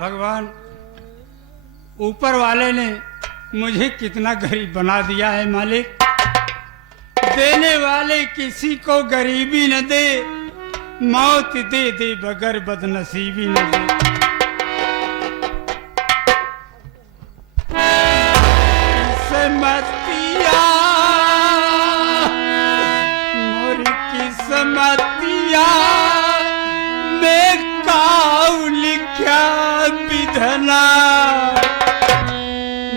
भगवान, ऊपर वाले ने मुझे कितना गरीब बना दिया है मालिक। देने वाले किसी को गरीबी न दे, मौत दे दे बगैर बदनसीबी न दे। किस्मतिया मोरी किस्मतिया में काऊ लिखा विधना,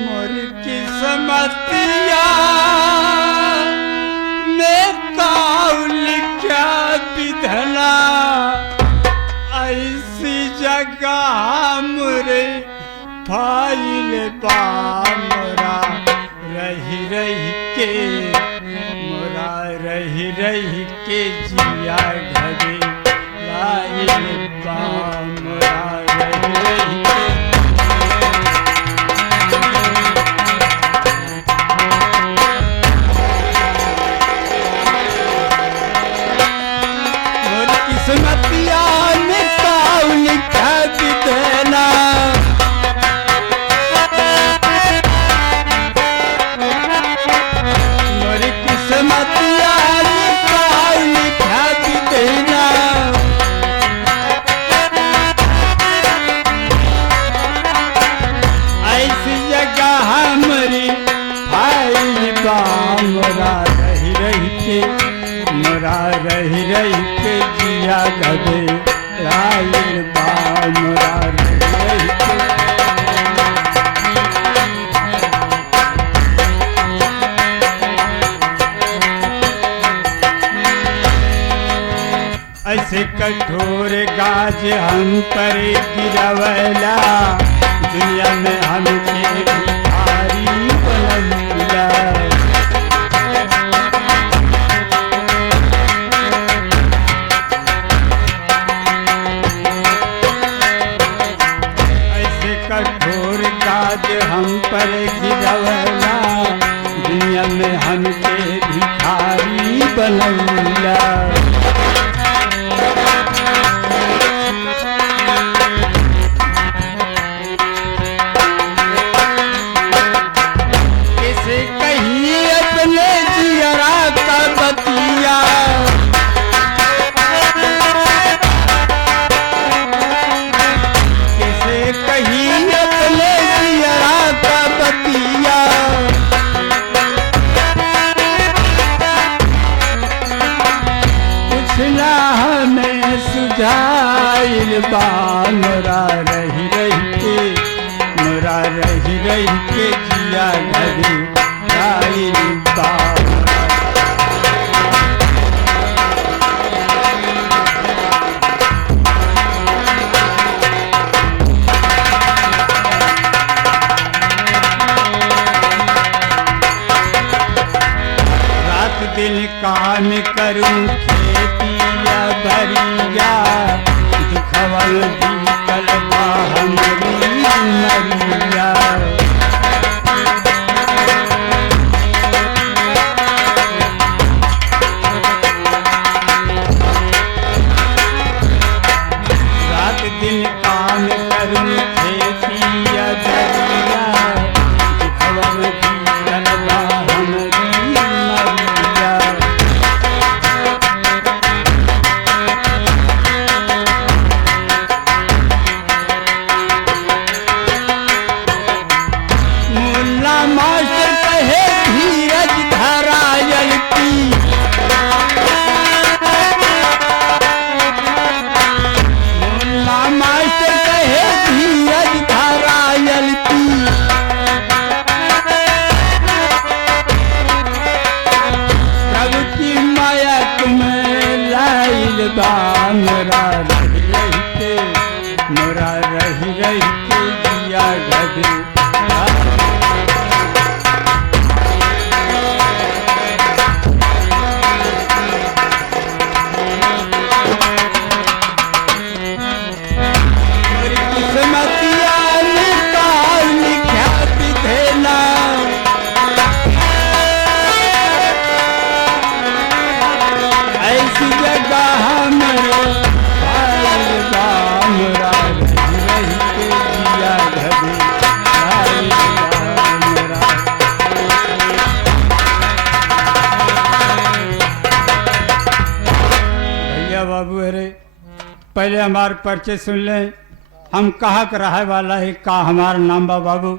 मोरी किस्मतिया में काऊ लिखा विधना। ऐसी जगह मुरे फाइल बामरा रही रही के, मोरा रही रही के जिया घरे फाइल बामरा रही रही के। मोर किस्मतिया में काऊ लिखा विधना, रही रही के जिया गदे राइल बामरा रही रही के। ऐसे कठोर गाज हम पर गिरवला, दुनिया में हमके भिखारी बनला। कठोर गाज हम पर गिरवला, दुनिया में हमके भिखारी बनौला। किसे कही अपने जियरा का बतिया, किसे कही सुझाइल बामरा रही रही के, मोरा रही रही के जिया घरे राइल बामरा। रात दिन काम करूं खेतिया भरिया, दुखवल बीतल बा हमरी उमरिया। रात दिन काम करूं खेतिया भरिया, दुखवल बीतल बा हमरी उमरिया। मास्टर कहे धीरज धरायल की, मुन्ना मास्टर कहे धीरज धरायल की। प्रभु की माया तुम्हें लाइल बामरा रही रही के, मोरा रही रही के जिया गदे। पहले हमारे परिचय सुन लें। हम कहाँ का रहे वाला है, का हमारा नाम बा बाबू।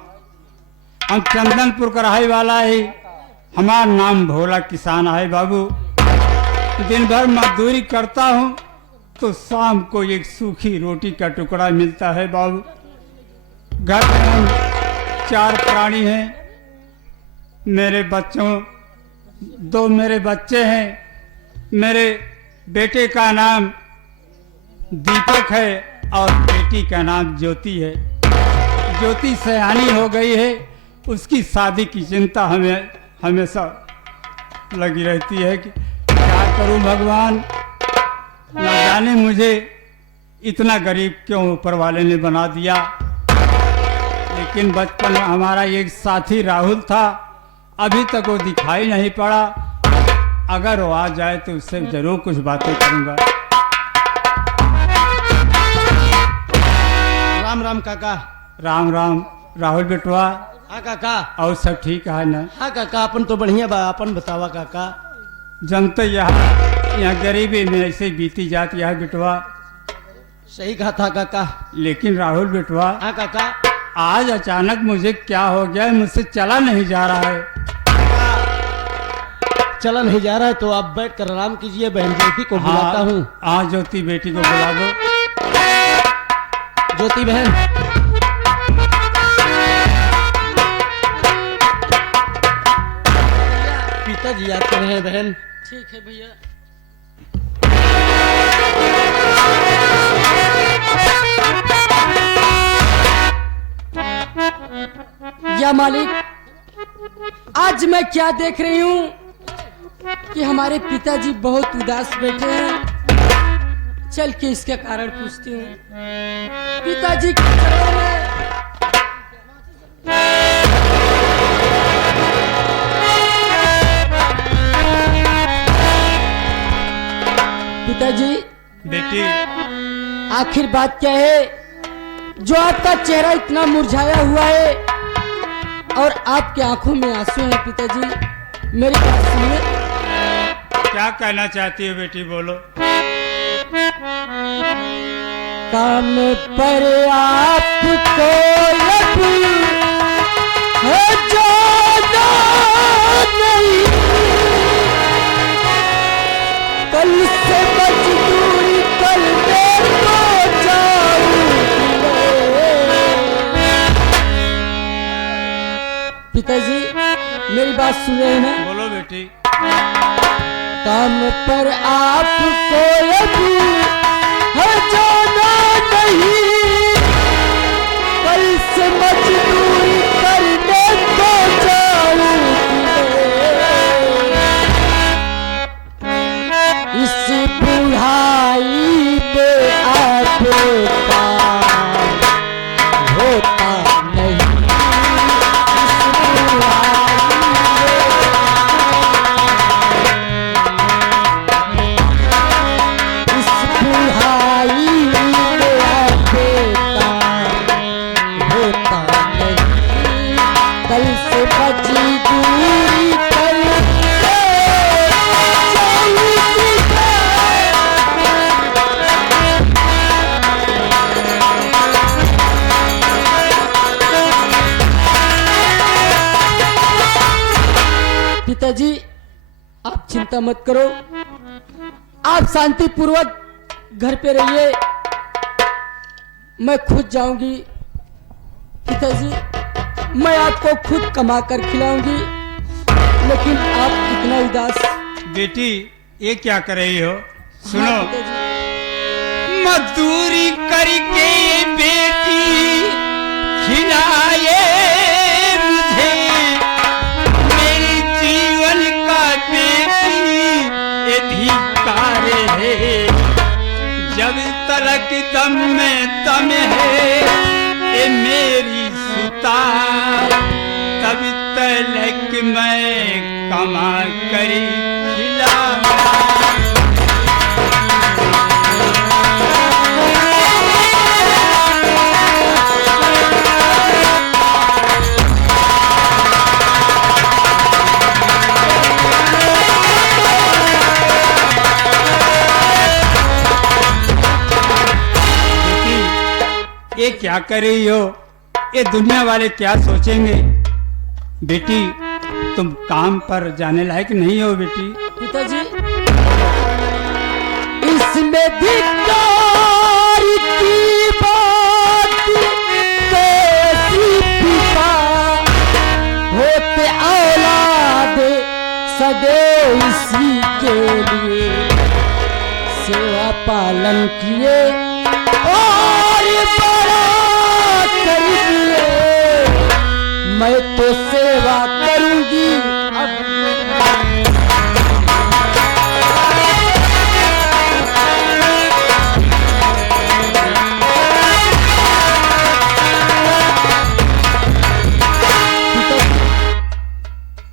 हम चंदनपुर का रहे वाला है, हमारा नाम भोला किसान है बाबू। दिन भर मजदूरी करता हूँ तो शाम को एक सूखी रोटी का टुकड़ा मिलता है बाबू। घर में हम 4 प्राणी हैं। मेरे बच्चों 2 मेरे बच्चे हैं। मेरे बेटे का नाम दीपक है और बेटी का नाम ज्योति है। ज्योति सयानी हो गई है, उसकी शादी की चिंता हमें हमेशा लगी रहती है कि क्या करूं भगवान, न जाने मुझे इतना गरीब क्यों ऊपर वाले ने बना दिया। लेकिन बचपन में हमारा एक साथी राहुल था, अभी तक वो दिखाई नहीं पड़ा। अगर वो आ जाए तो उससे जरूर कुछ बातें करूंगा। राम राम काका। राम राम राहुल बेटवा। हाँ काका। और सब ठीक है ना? हाँ काका, अपन तो बढ़िया बा, अपन बतावा काका। जनता यहाँ गरीबी में ऐसे बीती जाती है बेटवा। सही कहा था काका। लेकिन राहुल बेटवा, हाँ काका। आज अचानक मुझे क्या हो गया, मुझसे चला नहीं जा रहा है। चला नहीं जा रहा है तो आप बैठ कर आराम कीजिए, बहन ज्योति को बुलाता हूँ। हाँ ज्योति बेटी को बुला दो। ज्योति बहन, पिताजी याद कर रहे हैं बहन। ठीक है भैया। या मालिक, आज मैं क्या देख रही हूँ कि हमारे पिताजी बहुत उदास बैठे हैं। चल के इसका कारण पूछती हूँ। पिताजी के चरणों में पिताजी। बेटी, आखिर बात क्या है जो आपका चेहरा इतना मुरझाया हुआ है और आपके आंखों में आंसू हैं? पिताजी मेरी बात सुनिए। क्या कहना चाहती हो बेटी, बोलो। काम पर आपको लगी है जाना नहीं, कल से मजदूरी करने को जाऊंगी। पिताजी मेरी बात सुन रहे हैं ना? बोलो बेटी। काम पर आपको अभी है जाना नहीं, कल से मजदूरी करने को जाऊंगी। इस बुढ़ाई में आपका होता नहीं। पिताजी आप चिंता मत करो, आप शांति पूर्वक घर पे रहिए, मैं खुद जाऊंगी। पिताजी मैं आपको खुद कमा कर खिलाऊंगी, लेकिन आप इतना उदास। बेटी ये क्या कर रही हो? सुनो। हाँ, पिताजी। मजदूरी करके बेटी खिलाए मुझे, मेरे जीवन का बेटी ये धिक्कार है। जब तलक दम में दम है ये मेरी सुता, तब तलक मैं कमा कर खिला। क्या कर रही हो? ये दुनिया वाले क्या सोचेंगे? बेटी तुम काम पर जाने लायक नहीं हो बेटी। पिताजी, इसमें धिक्कार की बात कैसी पिता होते औलाद सदे इसी के लिए सेवा पालन किए और बड़ा कर दिए। मैं तो सेवा करूंगी अब।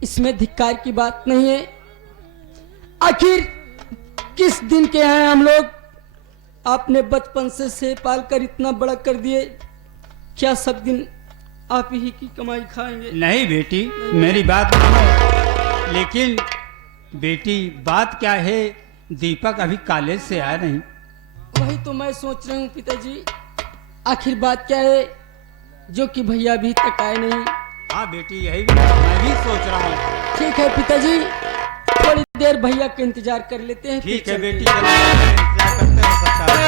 इसमें धिक्कार की बात नहीं है। आखिर किस दिन के हैं हम लोग? आपने बचपन से पाल कर इतना बड़ा कर दिए, क्या सब दिन आप ही की कमाई खाएंगे? नहीं बेटी, मेरी बात मानो। लेकिन बेटी बात क्या है, दीपक अभी कॉलेज से आया नहीं। वही तो मैं सोच रहा हूँ पिताजी, आखिर बात क्या है जो कि भैया अभी तक आए नहीं। हाँ बेटी, यही मैं भी सोच रहा हूँ। ठीक है पिताजी, थोड़ी देर भैया का इंतजार कर लेते हैं। ठीक फिर है चलते बेटी, हैं। चलो इंतजार करते हैं सबका।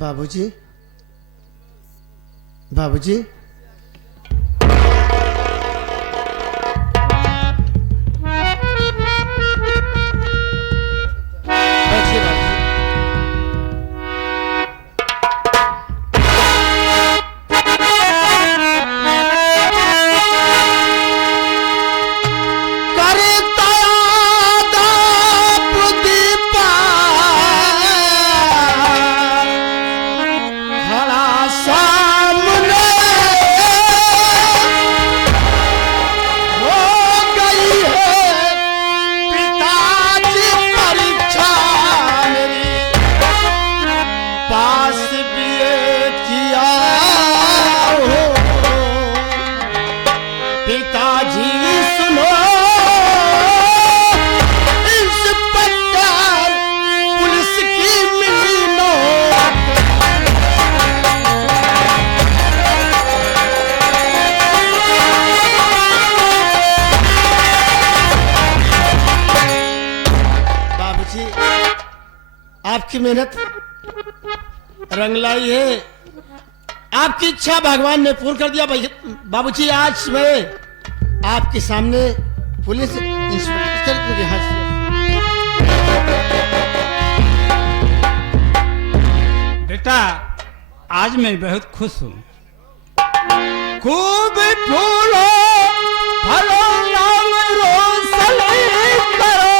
बाबूजी, बाबूजी, बैठिए बाबूजी। आपकी मेहनत रंग लाई है। आपकी इच्छा भगवान ने पूर्ण कर दिया। बाबूजी, आज मैं आपके सामने पुलिस इंस्पेक्टर के हाथ से बेटा, आज मैं बहुत खुश हूँ। खूब फूलो फलो नाम रोशन करो,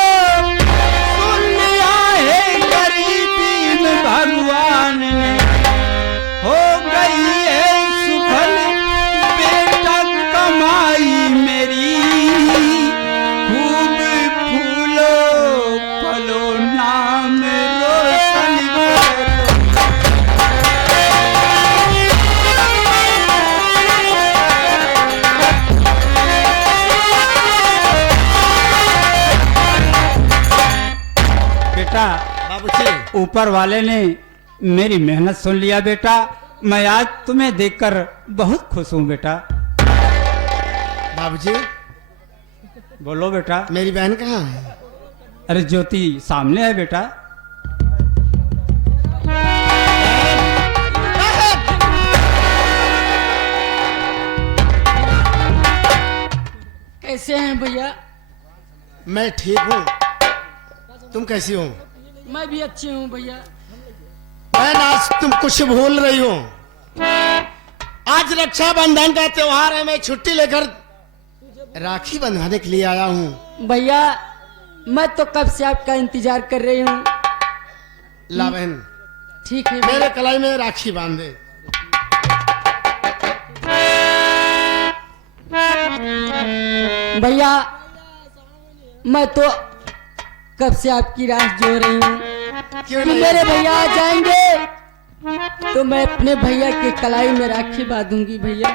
सुन लिया है गरीबी में भगवान ने हो गई है सुफल बेटा कमाई मेरी। खूब फूलो फलो नाम रोशन करो। बेटा, बाबूजी, ऊपर वाले ने मेरी मेहनत सुन लिया बेटा। मैं आज तुम्हें देखकर बहुत खुश हूँ बेटा। बाबूजी, बोलो बेटा। मेरी बहन कहाँ है? अरे ज्योति सामने है बेटा। कैसे हैं भैया? मैं ठीक हूँ, तुम कैसी हो? मैं भी अच्छी हूँ भैया। बहन, आज तुम कुछ भूल रही हो। आज रक्षाबंधन का त्योहार है। मैं छुट्टी लेकर राखी बंधवाने के लिए आया हूँ। भैया, मैं तो कब से आपका इंतजार कर रही हूँ। ला बहन, ठीक है मेरे कलाई में राखी बांध दे। भैया मैं तो कब से आपकी राह जो रही हूँ क्यों कि नहीं? मेरे भैया आ जाएंगे तो मैं अपने भैया के कलाई में राखी बांधूंगी भैया।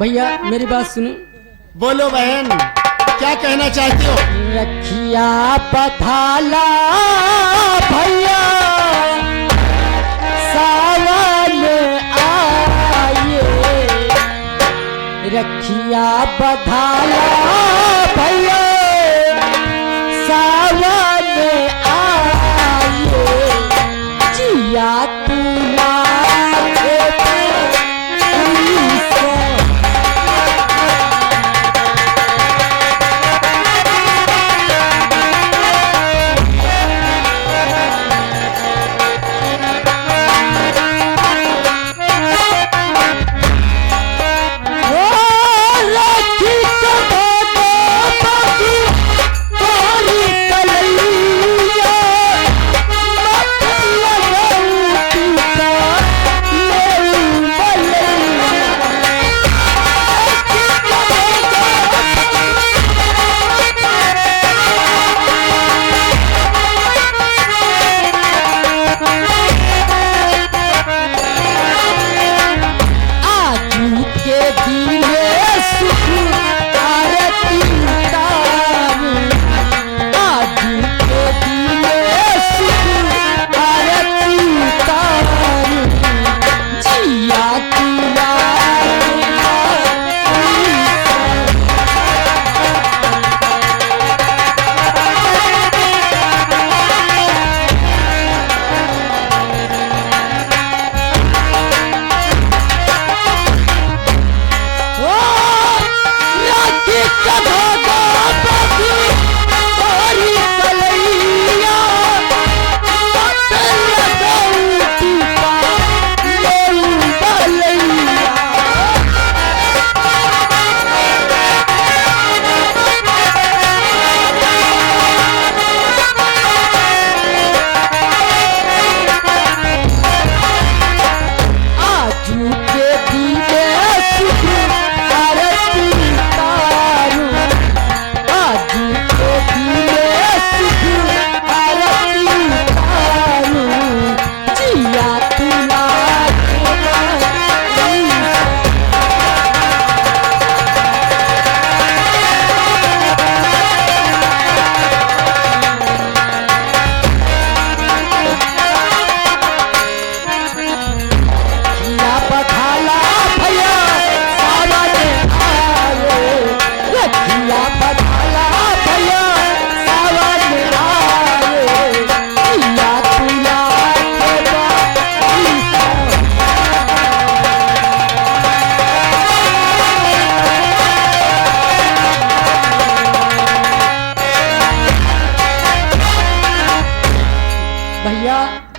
भैया मेरी बात सुनो। बोलो बहन, क्या कहना चाहती हो? रखिया बधाला भैया सावन आए, रखिया बधाला भैया सावन आए, जिया तू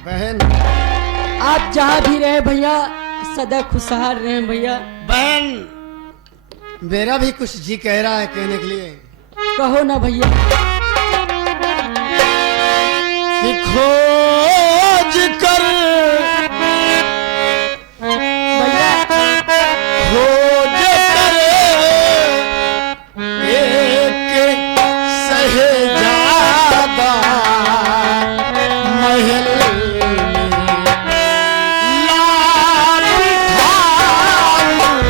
बहन, आप जहाँ भी रहे भैया सदा खुशहाल रहे भैया। बहन मेरा भी कुछ जी कह रहा है कहने के लिए। कहो ना भैया। कि खोज कर भैया खोज कर एक सहेजादा महल लाल ठाकुर।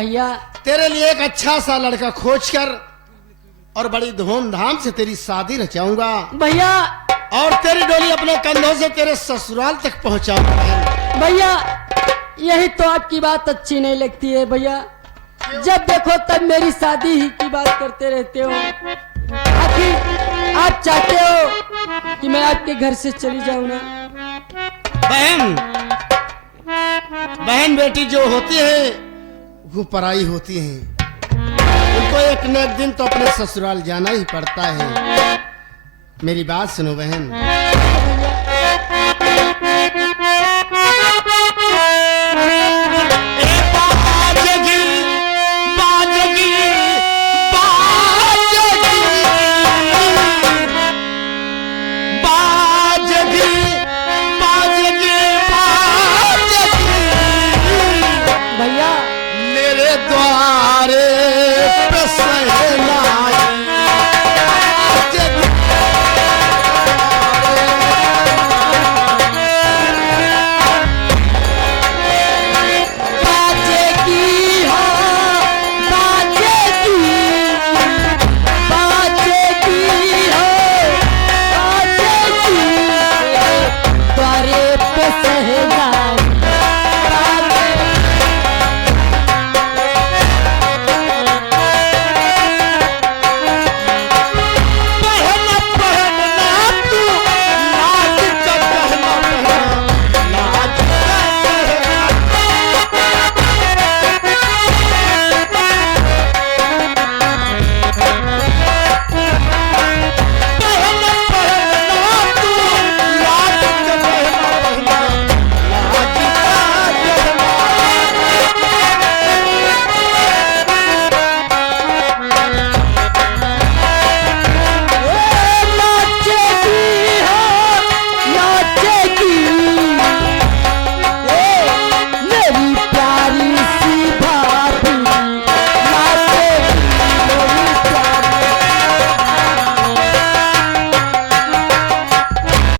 भैया तेरे लिए एक अच्छा सा लड़का खोज कर और बड़ी धूमधाम से तेरी शादी रचाऊंगा भैया और तेरी डोली अपने कंधों से तेरे ससुराल तक पहुंचाऊंगा बहन। भैया यही तो आपकी बात अच्छी नहीं लगती है भैया। जब देखो तब मेरी शादी ही की बात करते रहते हो। आखिर आप चाहते हो कि मैं आपके घर से चली जाऊं ना? बहन बहन बेटी जो होती है वो पराई होती हैं। उनको एक न एक दिन तो अपने ससुराल जाना ही पड़ता है। मेरी बात सुनो बहन,